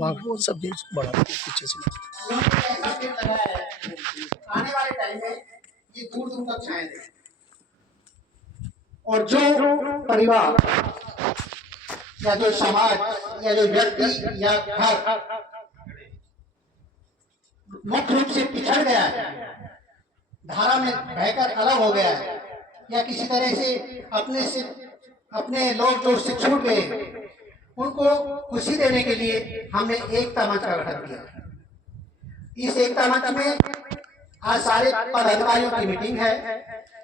वहाँ वो सब देश बढ़ा पीछे से। आने वाले टाइम में ये दूर दूर तक छाएंगे और जो परिवार या जो समाज या जो व्यक्ति या घर मुख्य रूप से पिछड़ गया है, धारा में बहकर अलग हो गया है, या किसी तरह से अपने लोग जो उससे छूट गए, उनको खुशी देने के लिए हमने एकता मंच का गठन किया। इस एकता मंच में आज सारे पदाधिकारियों की मीटिंग है।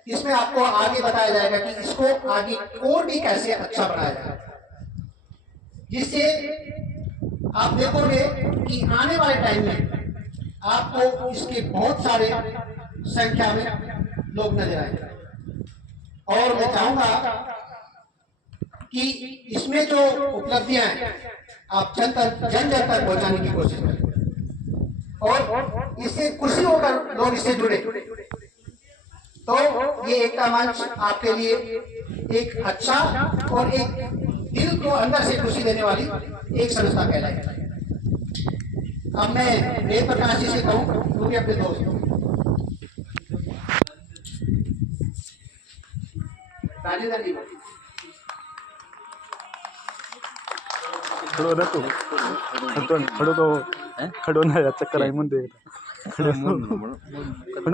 इसमें आपको आगे बताया जाएगा कि इसको आगे और भी कैसे अच्छा बनाया जाए, जिससे आप देखोगे कि आने वाले टाइम में आपको इसके बहुत सारे संख्या में लोग नजर आएंगे। और मैं चाहूंगा कि इसमें जो उपलब्धियां हैं आप जन तक पहुंचाने की कोशिश करें और इससे खुशी होकर लोग इससे जुड़े, तो ये एकता मंच आपके लिए एक अच्छा और एक दिल को अंदर से खुशी देने वाली एक संस्था कहलाएगी। अब मैं वेद प्रकाश जी से कहूँ, क्योंकि अपने दोस्त राजेंद्र जी खड़ो रखो, खड़ो तो खड़ो ना यार, चक्कर आई मुंडे खड़ो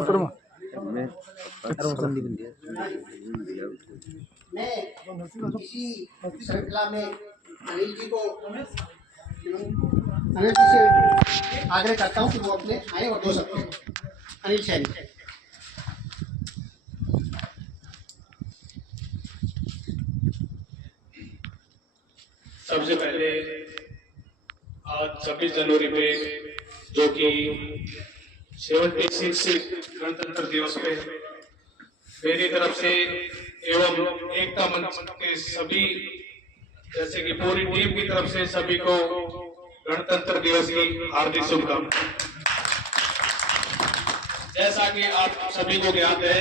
पर मैं इसी श्रृंखला में अनिल जी से आग्रह करता हूँ कि वो अपने आए और 2 शब्द। अनिल सैनी। सबसे पहले आज 26 जनवरी पे, जो कि 76 गणतंत्र दिवस पे मेरी तरफ से एवं एकता मंच के सभी, जैसे कि पूरी टीम की तरफ से सभी को गणतंत्र दिवस की हार्दिक शुभकामनाएं। जैसा कि आप सभी को ज्ञात है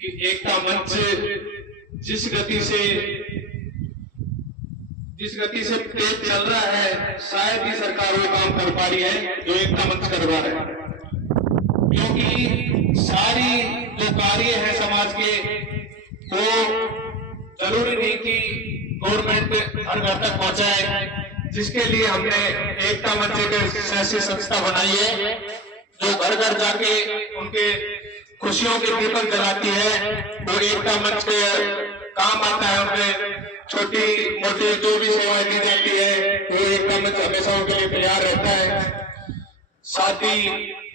कि एकता मंच जिस गति से तेज चल रहा है, शायद ही सरकार वो काम कर पा रही है जो एकता मंच कर रहा है, क्योंकि सारी जो कार्य है समाज के, वो जरूरी नहीं कि गवर्नमेंट हर घर तक पहुंचाए, जिसके लिए हमने एकता मंच एक ऐसी संस्था बनाई है जो घर घर जाके उनके खुशियों के दीपक जलाती है। वो एकता मंच के काम आता है, उनके छोटी मोटी जो भी सेवाएं दी जाती है, वो एकता मंच हमेशा उनके लिए तैयार रहता है। साथ ही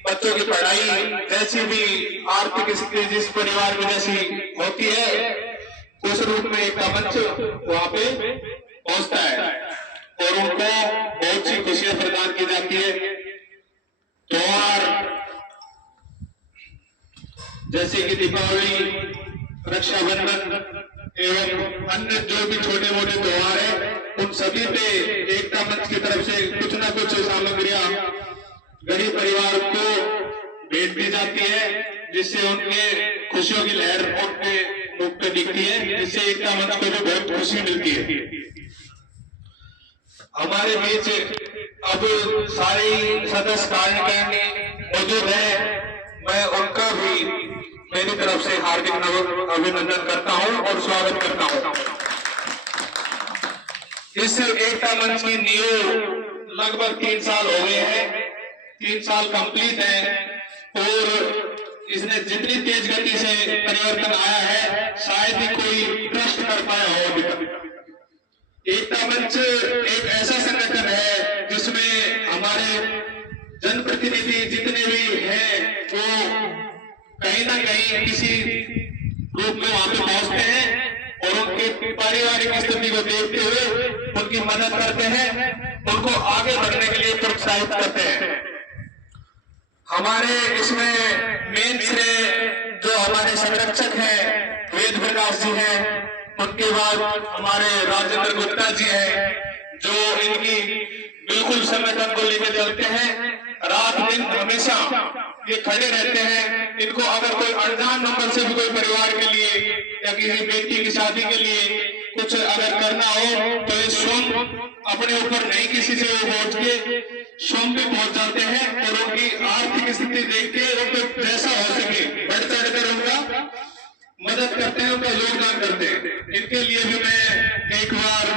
बच्चों की पढ़ाई जैसी भी आर्थिक स्थिति जिस परिवार में जैसी होती है, उस रूप में एकता मंच वहां पे पहुंचता है और उनको बहुत सी खुशियां प्रदान की जाती है। त्योहार जैसे कि दीपावली, रक्षाबंधन एवं अन्य जो भी छोटे मोटे त्योहार है, उन सभी पे एकता मंच की तरफ से कुछ न कुछ सामग्रियां गरीब परिवार को भेंट दी जाती है, जिससे उनके खुशियों की लहर उनके मुख पे दिखती है, जिससे एकता मंच को भी बहुत खुशी मिलती है। हमारे बीच अब सारे सदस्य कार्यकारिणी मौजूद है, मैं उनका भी मेरी तरफ से हार्दिक अभिनंदन करता हूं और स्वागत करता हूं। इस एकता मंच की नींव लगभग 3 साल हो गए हैं, 3 साल कंप्लीट है और इसने जितनी तेज गति से परिवर्तन आया है, शायद ही कोई ट्रस्ट कर पाया हो अभी तक। एकता मंच एक ऐसा संगठन है जिसमें हमारे जनप्रतिनिधि जितने भी हैं, वो कहीं ना कहीं किसी रूप में वहां पे पहुंचते हैं और उनके पारिवारिक स्थिति को देखते हुए उनकी मदद करते हैं, उनको आगे बढ़ने के लिए प्रोत्साहित करते हैं। हमारे इसमें मेन से जो हमारे संरक्षक हैं वेद प्रकाश जी हैं, उनके बाद हमारे राजेंद्र गुप्ता जी हैं, जो इनकी बिल्कुल संगठन को लेकर चलते हैं, रात दिन हमेशा ये खड़े रहते हैं। इनको अगर कोई अनजान नंबर से भी कोई परिवार के लिए या किसी बेटी की शादी के लिए कुछ अगर करना हो तो ये स्वयं अपने ऊपर नहीं किसी से वो पहुंच के स्वयं भी पहुंच जाते हैं और उनकी आर्थिक स्थिति देख के उनको जैसा हो सके बढ़ चढ़कर उनका मदद करते हैं, उनका योगदान करते हैं। इनके लिए भी मैं एक बार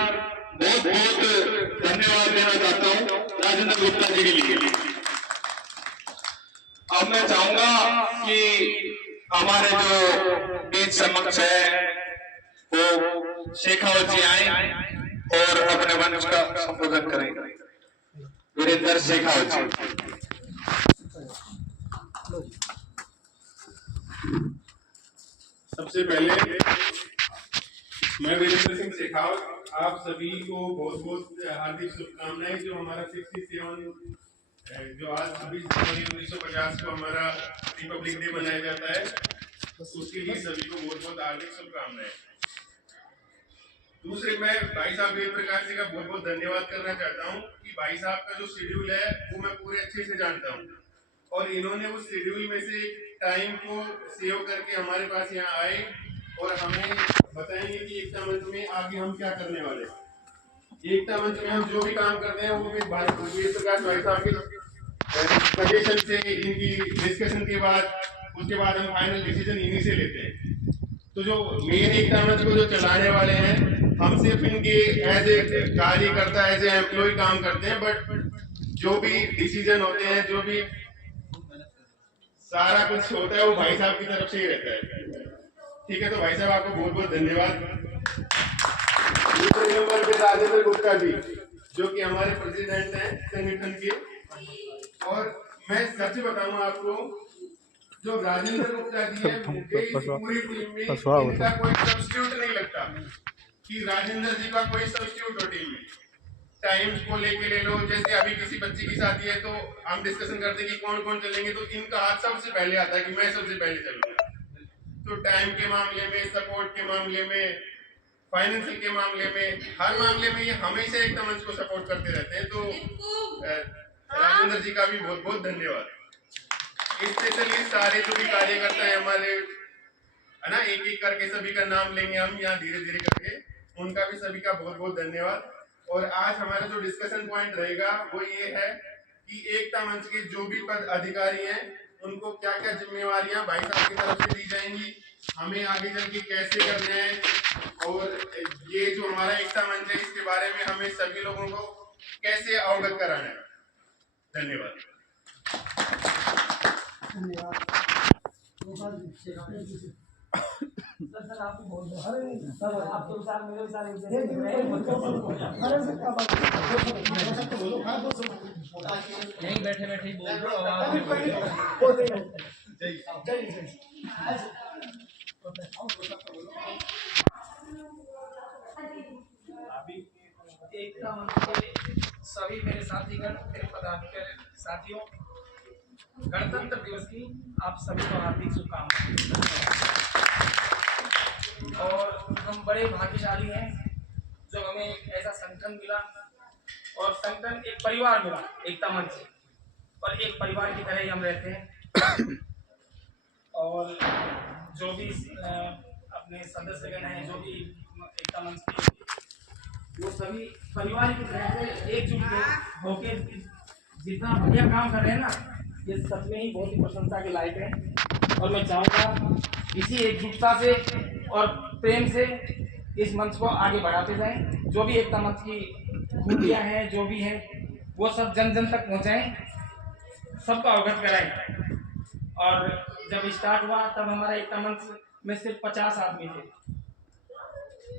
बहुत बहुत धन्यवाद देना चाहता हूँ राजेंद्र गुप्ता जी के लिए। अब मैं चाहूंगा कि हमारे जो बीच समक्ष है वो शेखावत जी आए और अपने मंच का संबोधन करें। वीरेंद्र शेखावत जी। सबसे पहले मैं वीरेंद्र सिंह शेखावत आप सभी को बहुत बहुत हार्दिक शुभकामनाएं। जो हमारा 67 जो आज 26 जनवरी 1950 को हमारा रिपब्लिक डे मनाया जाता है, उसके लिए सभी को बहुत बहुत हार्दिक शुभकामनाएं। दूसरे मैं भाई साहब वेद प्रकाश जी का बहुत बहुत धन्यवाद करना चाहता हूं कि भाई साहब का जो शेड्यूल है वो मैं पूरे अच्छे से जानता हूं और इन्होंने उस शेड्यूल में से टाइम को सेव करके हमारे पास यहाँ आए और हमें बताएंगे कि एकता मंच में आगे हम क्या करने वाले हैं। एकता मंच में हम जो भी काम करते हैं वो भी वेद प्रकाश भाई साहब के सजेशन से, इनकी डिस्कशन के बाद उसके बाद हम फाइनल डिसीजन इन्हीं से लेते हैं। तो जो मेन एकता मंच को जो चलाने वाले हैं हम सिर्फ इनके एज ए कार्यकर्ता, एज ए एम्प्लॉय काम करते हैं, बट जो भी डिसीजन होते हैं, जो भी सारा कुछ होता है वो भाई साहब की तरफ से ही रहता है। ठीक है, तो भाई साहब आपको बहुत बहुत धन्यवाद। दूसरे नंबर पे राजेंद्र गुप्ता जी जो कि हमारे प्रेसिडेंट हैं संगठन के, और मैं सच बताऊं आपको, जो राजेंद्र गुप्ता जी है मुझे इस पूरी टीम में इनका कोई सब्स्टिट्यूट नहीं लगता कि राजेंद्र जी का कोई सब्स्टिट्यूट हो टीम में। टाइम्स को लेके ले लो, जैसे अभी किसी बच्ची की शादी है तो हम डिस्कशन करते हैं कि कौन कौन चलेंगे, तो इनका हाथ सबसे पहले आता है कि मैं सबसे पहले चलूंगा। तो टाइम के मामले में, सपोर्ट के मामले में, फाइनेंशियल के मामले में, हर मामले में ये हमेशा एकता मंच को सपोर्ट करते रहते हैं। तो राजेंद्र जी का भी बहुत बहुत धन्यवाद। स्पेशली सारे जो भी कार्यकर्ता है हमारे, है ना, एक एक करके सभी का नाम लेंगे हम यहाँ धीरे धीरे करके, उनका भी सभी का बहुत बहुत धन्यवाद। और आज हमारा जो डिस्कशन पॉइंट रहेगा वो ये है कि एकता मंच के जो भी पद अधिकारी हैं उनको क्या क्या जिम्मेवारियां भाई साहब की तरफ से दी जाएंगी, हमें आगे चल के कैसे करने हैं, और ये जो हमारा एकता मंच है इसके बारे में हमें सभी लोगों को कैसे अवगत कराना है। धन्यवाद। सर आपको बोल दो, सर आपके विचार मेरे विचार यहीं बैठे बैठे ही बोल दो, एकता मंच के सभी मेरे साथीगण, मेरे पदाधिकारी साथियों, गणतंत्र दिवस की आप सभी को हार्दिक शुभकामनाएं। और हम बड़े भाग्यशाली हैं जो हमें एक ऐसा संगठन मिला, और संगठन एक परिवार मिला एकता मंच, और एक परिवार की तरह ही हम रहते हैं। और जो भी अपने सदस्यगण हैं, जो भी एकता मंच के, वो सभी परिवार की तरह से एकजुट होकर जितना बढ़िया काम कर रहे हैं ना, ये सच में ही बहुत ही प्रशंसा के लायक है। और मैं चाहूँगा इसी एकजुटता से और प्रेम से इस मंच को आगे बढ़ाते जाएं। जो भी एकता मंच की खूबियाँ हैं, जो भी हैं, वो सब जन जन तक पहुँचाएं, सबको अवगत कराएं। और जब स्टार्ट हुआ तब हमारा एकता मंच में सिर्फ 50 आदमी थे,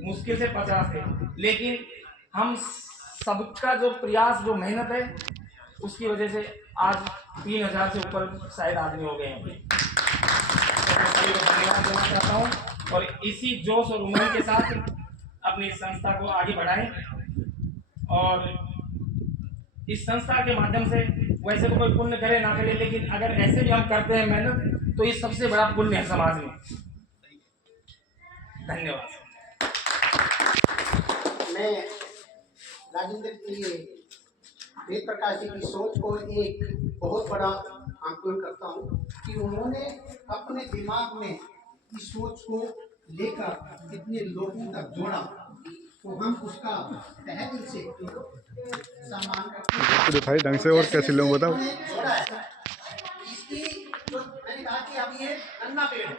मुश्किल से 50 थे, लेकिन हम सबका जो प्रयास, जो मेहनत है, उसकी वजह से आज 3000 से ऊपर शायद आदमी हो गए हैं। तो मैं सभी को धन्यवाद देना चाहता हूँ, और इसी जोश और उमंग के साथ अपनी संस्था को आगे बढ़ाएं। और इस संस्था के माध्यम से वैसे तो कोई पुण्य करे ना करे, लेकिन अगर ऐसे भी हम करते हैं मेहनत, तो ये सबसे बड़ा पुण्य है समाज में। धन्यवाद। मैं राजेंद्र की वेद प्रकाश जी की सोच को एक बहुत बड़ा आंकलन करता हूँ कि उन्होंने अपने दिमाग में इस सोच को लेकर कितने लोगों तक जोड़ा। तो हम उसका तहे दिल से सम्मान करते हैं। तो भाई ढंग से और कैसे लोग बताओ। जोड़ा है इसकी, जो मैंने कहा कि अब ये नन्ना पेड़ है,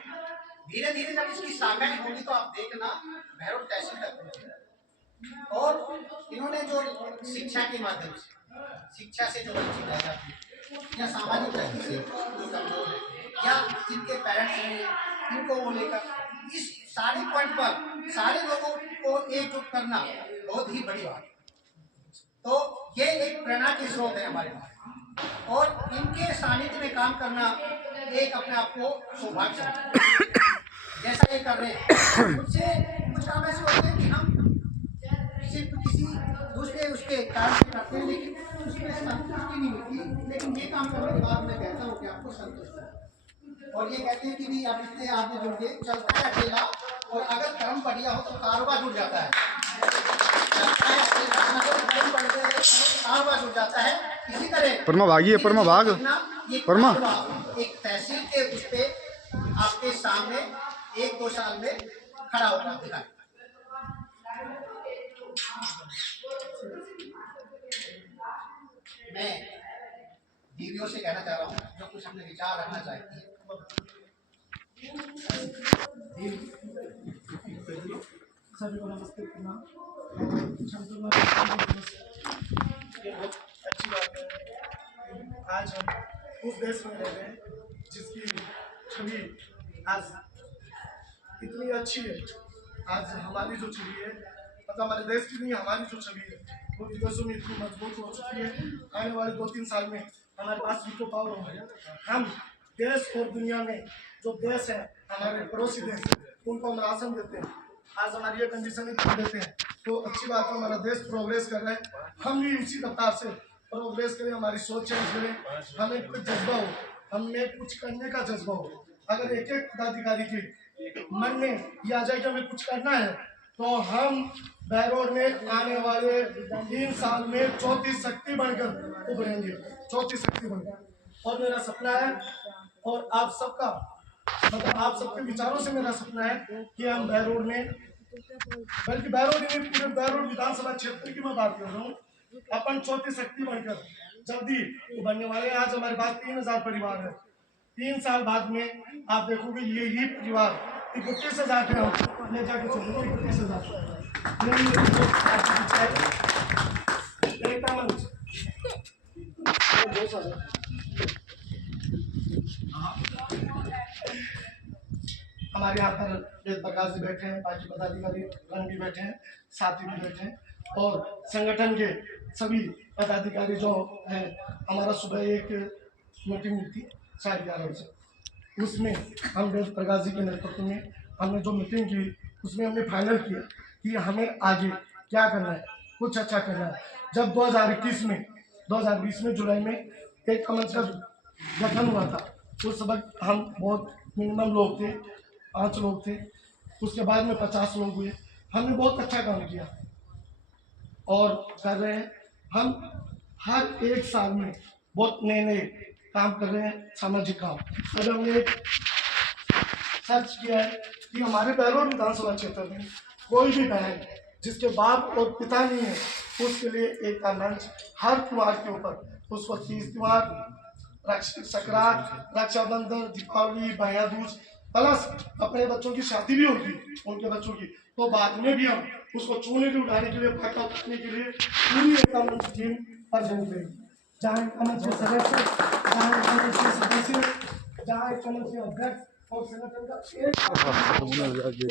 धीरे धीरे जब इसकी शाखाएं होगी तो आप देखना भैरव तहसील तक पहुंचेगा। और इन्होंने जो शिक्षा के माध्यम से, शिक्षा से जो वंचित रह जाती है या सामाजिक दृष्टि से जो कमजोर है या जिनके पेरेंट्स हैं इनको वो लेकर इस सारे पॉइंट पर सारे लोगों को एकजुट करना बहुत ही बड़ी बात है। तो ये एक प्रेरणा के स्रोत है हमारे पास और इनके सानिध्य में काम करना एक अपने आप को सौभाग्य है। जैसा ये कर रहे हैं मुझसे कुछ काम ऐसे होते हैं कि हम सिर्फ किसी दूसरे उसके कारण से करते हैं लेकिन उसमें संतुष्टि नहीं मिलती, लेकिन ये काम करने के बाद मैं कहता हूँ कि आपको संतुष्ट है। और ये कहते हैं कि भी अब इतने आदमी जुड़ गए, चलता है अकेला और अगर कर्म बढ़िया हो तो कारोबार जुड़ जाता है। चलता है अकेला, अगर कर्म बढ़ गए कारोबार जुड़ जाता है। इसी तरह परमा भागी है, परमा भाग, परमा एक तहसील के उस पे आपके सामने 1-2 साल में खड़ा होगा दिखाई। मैं दीदियों से कहना चाह रहा हूँ जो कुछ अपने विचार रखना चाहती है। सभी को नमस्ते करना ये बहुत अच्छी बात है। आज हम उस देश में रह रहे हैं जिसकी छवि आज इतनी अच्छी है। आज हमारी जो छवि है, मतलब हमारे देश की नहीं, हमारी जो छवि है वो विदेशों में इतनी मजबूत हो चुकी है। आने वाले 2-3 साल में हमारे पास विटो पावर होगा। हम देश और दुनिया में जो देश है हमारे पड़ोसी देश उनको हम राशन देते हैं। आज हमारी ये कंडीशन देते हैं तो अच्छी बात है, हमारा देश प्रोग्रेस कर रहा है। हम भी उसी रफ्तार से प्रोग्रेस करें, हमारी सोच चेंज करें, हमें कुछ जज्बा हो, हमें कुछ करने का जज्बा हो। अगर एक एक पदाधिकारी के मन में ये आ जाए कि हमें कुछ करना है तो हम बैरोड में आने वाले 3 साल में चौथी शक्ति बनकर उभरेंगे, चौथी शक्ति बनकर। और मेरा सपना है और आप सबका, मतलब आप सबके विचारों से मेरा सपना है कि हम बैरोड में, बल्कि बैरोड नहीं पूरे बैरोड विधानसभा क्षेत्र की मैं बात कर रहा हूँ, अपन चौथी शक्ति बनकर जल्दी उभरने वाले हैं। आज हमारे पास 3000 परिवार है। 3 साल बाद में आप देखोगे यही परिवार 31,000 पे हम ले जाके चलेंगे। 31,000 हमारे यहाँ पर वेद प्रकाश जी बैठे हैं, पार्टी पदाधिकारी रंग भी बैठे हैं, साथी भी बैठे हैं और संगठन के सभी पदाधिकारी जो हैं। हमारा सुबह एक मीटिंग हुई थी 11:30 बजे, उसमें हम वेद प्रकाश जी के नेतृत्व में हमने जो मीटिंग की उसमें हमने फाइनल किया कि हमें आगे क्या करना है, कुछ अच्छा करना है। जब 2020 में जुलाई में एक मंच का गठन हुआ था, उस वक्त हम बहुत मिनिमम लोग थे, 5 लोग थे। उसके बाद में 50 लोग हुए। हमने बहुत अच्छा काम किया और कर रहे हैं। हम हर एक साल में बहुत नए नए काम कर रहे हैं, सामाजिक काम। अगर हमने सर्च किया है कि हमारे बैरोड विधानसभा क्षेत्र में कोई भी बहन जिसके बाप और पिता नहीं है उसके लिए एक मंच हर त्योहार के ऊपर, उसको तीज त्योहार, संक्रांत, रक्षाबंधन, दीपावली, भैया दूज प्लस अपने बच्चों की शादी भी होगी उनके बच्चों की, तो बाद में भी हम उसको चूने के उठाने के लिए, फाका उठाने के लिए पूरी एकता मंच टीम प्रेजेंट रहेगी। जहाँ एकता मंच के सदस्य, जहाँ एकता मंच के सदस्य, जहाँ एकता मंच के अध्यक्ष और संगठन का एक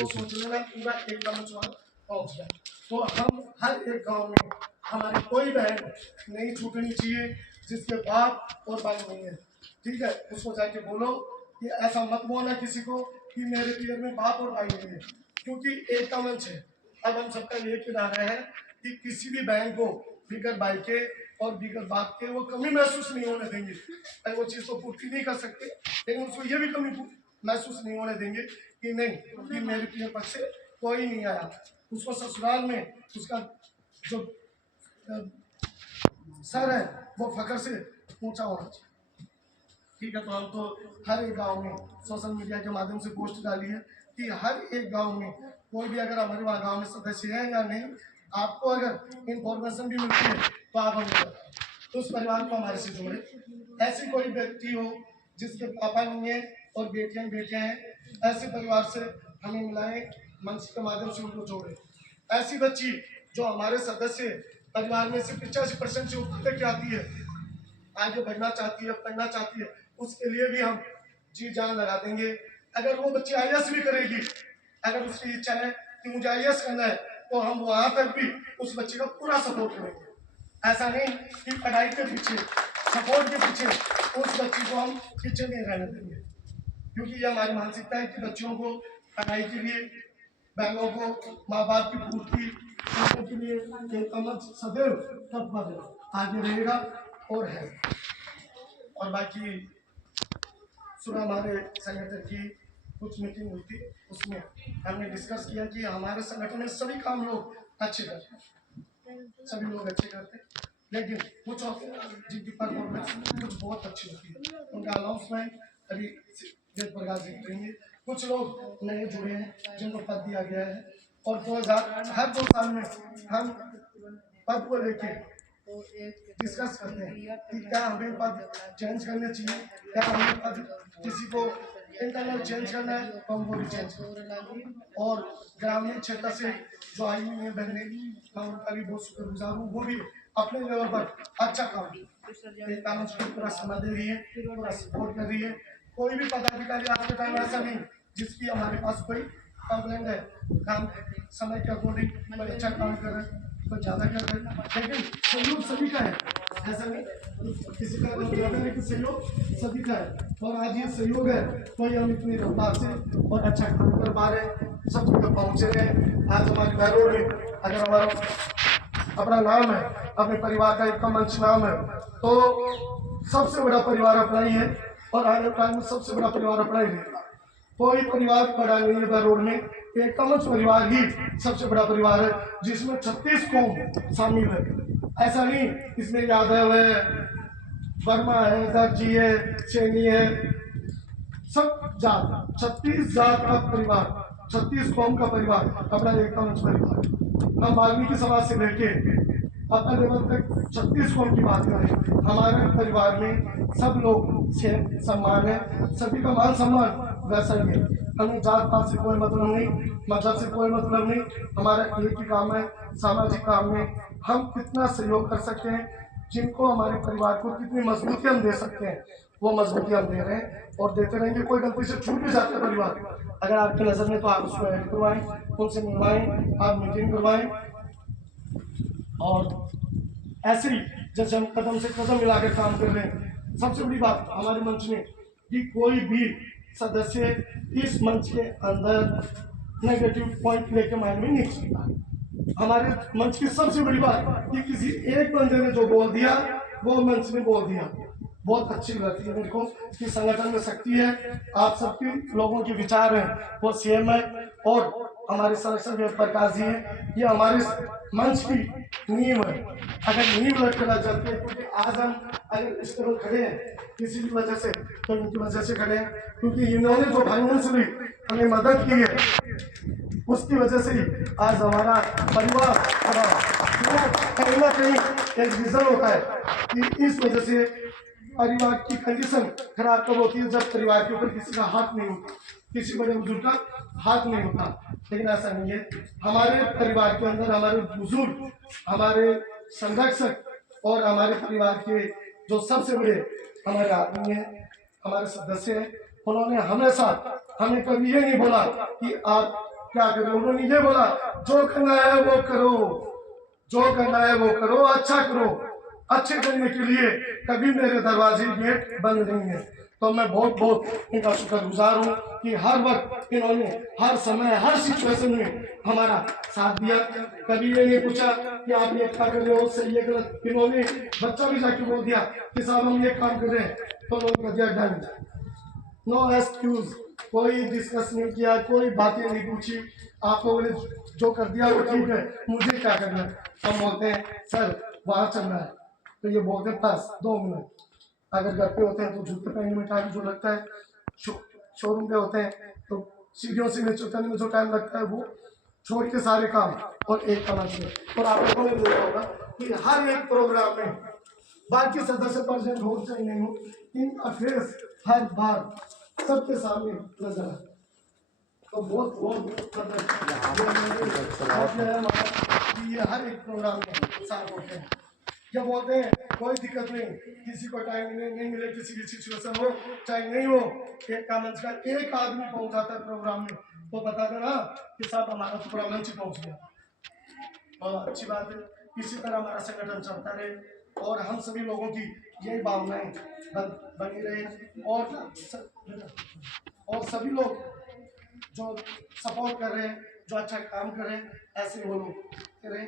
सोचने में पूरा एकता मंच वहाँ पहुँच जाए। तो हम हर एक गाँव में हमारी कोई बहन नहीं छूटनी चाहिए जिसके बाप और भाई नहीं है, ठीक है। उसको जाके बोलो कि ऐसा मत बोलना किसी को कि मेरे पियर में बाप और भाई नहीं है, क्योंकि एकता मंच है। अब हम सबका ये किनारा है कि किसी भी बहन को बिगर भाई के और बिगर बाप के वो कमी महसूस नहीं होने देंगे। अगर वो चीज़ को पूर्ति नहीं कर सकते लेकिन उसको ये भी कमी महसूस नहीं होने देंगे कि नहीं कि मेरे पियर पक्ष से कोई नहीं आया। उसको ससुराल में उसका जो सर है वो फखर से ऊंचा होना चाहिए, ठीक है। तो हम तो हर एक गांव में सोशल मीडिया के माध्यम से पोस्ट डाली है कि हर एक गांव में कोई भी अगर हमारे वहाँ गांव में सदस्य है या नहीं, आपको अगर इंफॉर्मेशन भी मिलती है तो आप हमें बताएं, उस परिवार को हमारे से जोड़े। ऐसी कोई व्यक्ति हो जिसके पापा नहीं है और बेटियां हैं, ऐसे परिवार से हमें मिलाएं, मंच के माध्यम से उनको जोड़े। ऐसी बच्ची जो हमारे सदस्य परिवार में से 85% से ऊपर तक आती है, आगे बढ़ना चाहती है, पढ़ना चाहती है, उसके लिए भी हम जी जान लगा देंगे। अगर वो बच्ची IAS भी करेगी, अगर उसकी इच्छा है कि मुझे IAS करना है, तो हम वहां तक भी उस बच्चे का पूरा सपोर्ट करेंगे। ऐसा नहीं कि पढ़ाई के पीछे, सपोर्ट के पीछे उस बच्ची को हम पीछे नहीं रहने देंगे, क्योंकि ये हमारी मानसिकता है कि बच्चों को पढ़ाई के लिए, बहनों को माँ बाप की पूर्ति के लिए एक कमल सदैव तत्पर आगे रहेगा और है। और बाकी सुबह हमारे संगठन की कुछ मीटिंग हुई थी, उसमें हमने डिस्कस किया कि हमारे संगठन में सभी काम लोग अच्छे करते हैं, सभी लोग अच्छे करते हैं, लेकिन कुछ होते हैं जिनकी परफॉर्मेंस कुछ बहुत अच्छी होती है, उनका अनाउंसमेंट अभी वेद प्रकाश जी करेंगे। कुछ लोग नए जुड़े हैं जिनको पद दिया गया है, और 2000 हर 2 साल में हम पद को लेके डिस्कस करते हैं कि क्या हमें पद चेंज करने चाहिए, क्या हमें पद किसी को इंटरनल चेंज करना है तो हम वो भी चेंज करें। और ग्रामीण क्षेत्र से जो आई हुई है बहने, मैं उनका भी बहुत शुक्रगुजार हूँ, वो भी अपने लेवल पर अच्छा काम पूरा समय दे रही है, पूरा सपोर्ट कर रही है। कोई भी पदाधिकारी आज के टाइम ऐसा नहीं जिसकी हमारे पास कोई कंप्लेंट है, काम समय के अकॉर्डिंग कोई अच्छा काम कर रहे हैं, कोई ज़्यादा कर रहे हैं, लेकिन सहयोग सभी का है, ऐसा नहीं किसी का ज़्यादा नहीं, सहयोग सभी का है। और आज ये सहयोग है तो हम इतनी रफ्तार से और अच्छा काम कर पा रहे हैं, सब जगह पहुँचे रहे हैं। आज हमारे घरों में अगर हमारा अपना नाम है, अपने परिवार का एक मंच नाम है, तो सबसे बड़ा परिवार अपना ही है, और आने टाइम में सबसे बड़ा परिवार अपना ही रहेगा। कोई परिवार बड़ा नहीं है रोड में, एक कमच परिवार ही सबसे बड़ा परिवार है, जिसमें 36 कौम शामिल है। ऐसा नहीं इसमें यादव है, वर्मा है, दर्जी है, सैनी है, सब जात 36 जात का परिवार, 36 कौम का परिवार अपना एक कमच परिवार। हम वाल्मीकि समाज से लेके अपने लेवल तक 36 कौम की बात करें, हमारे परिवार में सब लोग से सम्मान है, सभी का मान सम्मान वैसा ही है। हमें जात पात से कोई मतलब नहीं, मजहब से कोई मतलब नहीं, हमारा एक ही काम है, सामाजिक काम में हम कितना सहयोग कर सकते हैं, जिनको हमारे परिवार को कितनी मजबूती हम दे सकते हैं, वो मजबूती हम दे रहे हैं और देते रहेंगे। कोई गलती से छूट भी जाता है परिवार, अगर आपकी नज़र में, तो आप उसको ऐड करवाएं, उनसे मिलवाएं, आप मीटिंग करवाएं, और ऐसे ही जैसे हम कदम से कदम मिलाकर काम कर रहे हैं। सबसे बड़ी बात हमारे मंच में कि कोई भी सदस्य इस मंच के अंदर नेगेटिव पॉइंट लेके माइंड में नहीं चलता। हमारे मंच की सबसे बड़ी बात कि किसी एक बंदे ने जो बोल दिया वो मंच में बोल दिया, बहुत अच्छी लगती है मेरे को कि संगठन में शक्ति है, आप सबके लोगों के विचार हैं वो सेम है, और हमारे संरक्षण वेद प्रकाश जी हैं, ये हमारे मंच की नींव है। अगर नींव लग कर चलते हैं, क्योंकि आज हम अगर इस तरह खड़े हैं किसी की वजह से, तो इनकी वजह से खड़े हैं, क्योंकि इन्होंने जो फाइनेंशियली हमें मदद की है उसकी वजह से ही आज हमारा परिवार खड़ा है। कहीं ना कहीं एक रीजन होता है कि इस वजह से परिवार की कंडीशन खराब कब होती है, जब परिवार के ऊपर किसी का हाथ नहीं होता, किसी बड़े बुजुर्ग का हाथ नहीं होता। लेकिन ऐसा नहीं है, हमारे परिवार के अंदर हमारे बुजुर्ग, हमारे संरक्षक और हमारे परिवार के जो सबसे बड़े हमारे आदमी हैं, हमारे सदस्य हैं, उन्होंने हमेशा हमें कभी ये नहीं बोला कि आप क्या करो, उन्होंने ये बोला जो करना है वो करो, जो करना है वो करो, अच्छा करो। अच्छे करने के लिए कभी मेरे दरवाजे गेट बंद नहीं है। तो मैं बहुत बहुत इनका शुक्रगुजार हूँ कि हर वक्त इन्होंने हर समय हर सिचुएशन में हमारा साथ दिया। कभी ये नहीं पूछा कि आप ये क्या कर रहे हो, सही है गलत। इन्होंने बच्चा भी जाके बोल दिया कि साहब हम ये काम कर रहे हैं, तो उन्होंने कह दिया डन, नो एक्सक्यूज, कोई डिस्कस नहीं किया, कोई बातें नहीं पूछी, आप लोगों ने जो कर दिया वो ठीक है, मुझे क्या करना है। हम बोलते हैं सर वहाँ चलना है, तो ये बोलते हैं बस 2 मिनट। अगर घर पे होते हैं तो जूते पहनने में टाइम जो लगता है, शोरूम पे होते हैं तो सीढ़ियों से नीचे उतरने में जो टाइम लगता है वो छोड़ के सारे काम और एक का मंच में। और आप लोगों ने देखा होगा कि हर एक प्रोग्राम में बाकी सदस्य प्रेजेंट हो चाहे नहीं हो, इनका फेस हर बार सबके सामने नजर आता है। तो बहुत बहुत ये हर एक प्रोग्राम में साथ होते हैं। जब बोलते हैं कोई दिक्कत नहीं, किसी को टाइम नहीं मिले, किसी की सिचुएशन हो चाहे नहीं हो, एक का मंच का एक आदमी पहुंच जाता है प्रोग्राम में तो बता देना कि साहब हमारा तो पूरा मंच पहुंच गया। और अच्छी बात है, इसी तरह हमारा संगठन चलता रहे और हम सभी लोगों की यही भावनाएं बनी रहे और सभी लोग जो सपोर्ट कर रहे हैं, जो अच्छा काम कर रहे हैं, ऐसे वो लोग करें।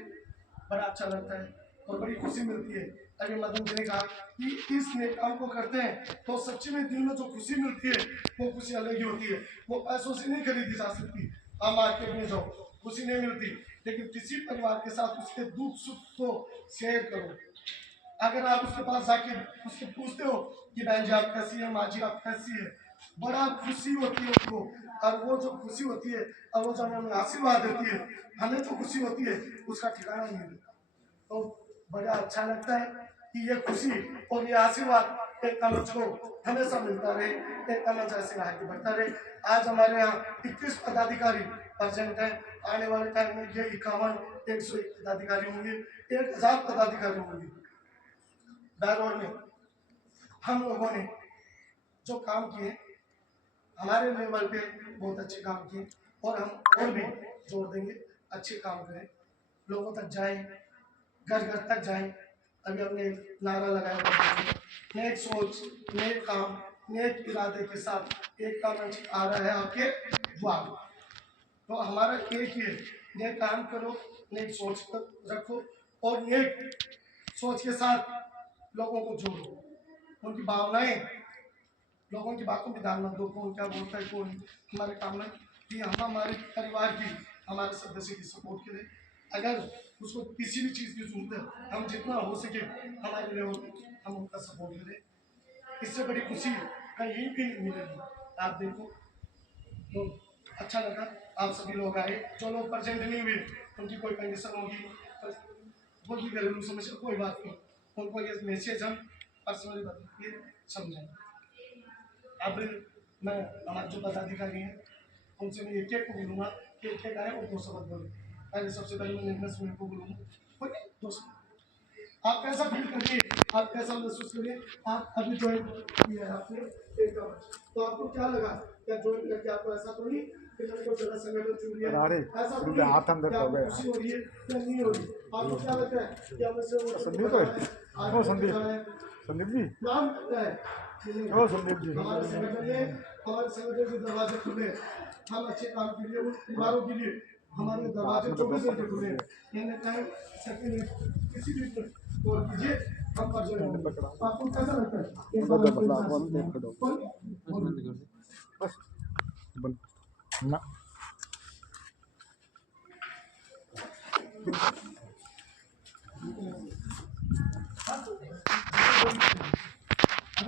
बड़ा अच्छा लगता है और बड़ी खुशी मिलती है। अभी मदन जी ने कहा कि इस नए काम को करते हैं तो सच्ची में दिल में जो खुशी मिलती है वो खुशी अलग ही होती है। वो पैसों से नहीं खरीदी जा सकती। हम मार्केट में जाओ खुशी नहीं मिलती, लेकिन किसी परिवार के साथ उसके दुख सुख को शेयर करो। अगर आप उसके पास जाके उससे पूछते हो कि बहन जी आप कैसी है, माँ जी आप कैसी है, बड़ा खुशी होती है उसको। और वो जो खुशी होती है और वो जो हमें आशीर्वाद देती है, हमें जो खुशी होती है उसका ठिकाना नहीं मिलता। तो बड़ा अच्छा लगता है कि ये खुशी और ये आशीर्वाद एक कमच को हमेशा मिलता रहे, एक कमच ऐसे आगे बढ़ता रहे। आज हमारे यहाँ 21 पदाधिकारी प्रेजेंट है। आने वाले टाइम में ये 51-101 पदाधिकारी होंगे, 1000 पदाधिकारी होंगे। बैरोड में हम लोगों ने जो काम किए हमारे लेवल पे बहुत अच्छे काम किए और हम और भी जोड़ देंगे, अच्छे काम करें, लोगों तक जाएं, घर घर तक जाएं। अभी हमने नारा लगाया, नेक सोच नेक काम नेक इरादे के साथ एक का मंच आ रहा है आपके द्वार। तो हमारा एक ही है, नेक काम करो, नेक सोच रखो और नेक सोच के साथ लोगों को जोड़ो। उनकी भावनाएं, लोगों की बातों में ध्यान मत दो, कौन क्या बोलता है कौन। हमारे काम में कि हम हमारे परिवार की, हमारे सदस्य की सपोर्ट करें। अगर उसको किसी भी चीज़ की जरूरत है, हम जितना हो सके हमारे लेवल हम उनका सपोर्ट करें। इससे बड़ी खुशी कहीं भी नहीं मिलेगी। आप देखो तो अच्छा लगा, आप सभी लोग आए। जो लोग प्रेजेंट नहीं हुए उनकी कोई कंडीशन होगी, वो भी घरेलू समस्या, कोई बात नहीं, उनको ये मैसेज हम पर्सनली बता के समझाएंगे। अब मैं हमारे जो पदाधिकारी हैं उनसे मैं एक एक को बोलूँगा कि एक एक आए और 2 शब्द बोले। पहले सबसे पहले मैं निर्मल सिंह को बोलूँगा, 2 शब्द। आप कैसा फील करिए, आप कैसा महसूस करिए, आप अभी ज्वाइन किया है आपने एक तो आपको क्या लगा, क्या ज्वाइन करके आपको ऐसा तो नहीं कि मैंने कोई जगह संगठन चुन लिया, ऐसा तो नहीं, आपको खुशी हो रही है या नहीं हो रही, आपको क्या लगता है कि हमें से संदीप जी नाम लगता है संदीप जी हमारे संगठन के दरवाजे खुले, हम अच्छे काम के लिए उन परिवारों के लिए हमारे दरवाजे 24 घंटे खुले हैं। एनी टाइम सेकंड किसी भी कॉल कीजिए, हम पर जाएंगे। आपको कैसा लगता है बस बंद ना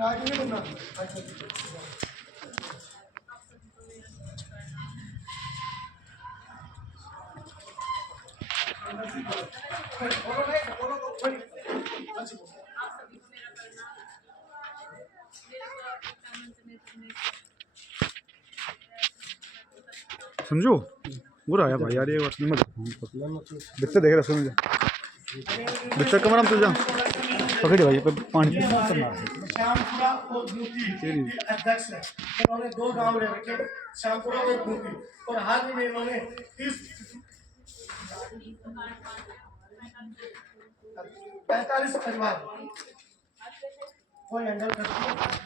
आगे नहीं बनना। समझो बुरा आया भाई यार, ये बात मत बिस्तर देख रहा समझ बिस्तर कमरा में तुझा पकड़े भाई पानी श्यामपुरा और ड्यूटी के अध्यक्ष है। इन्होंने 2 गांव ले रखे, श्यामपुरा और ड्यूटी, और हाल ही में इन्होंने 45 परिवार कोई हैंडल करती है।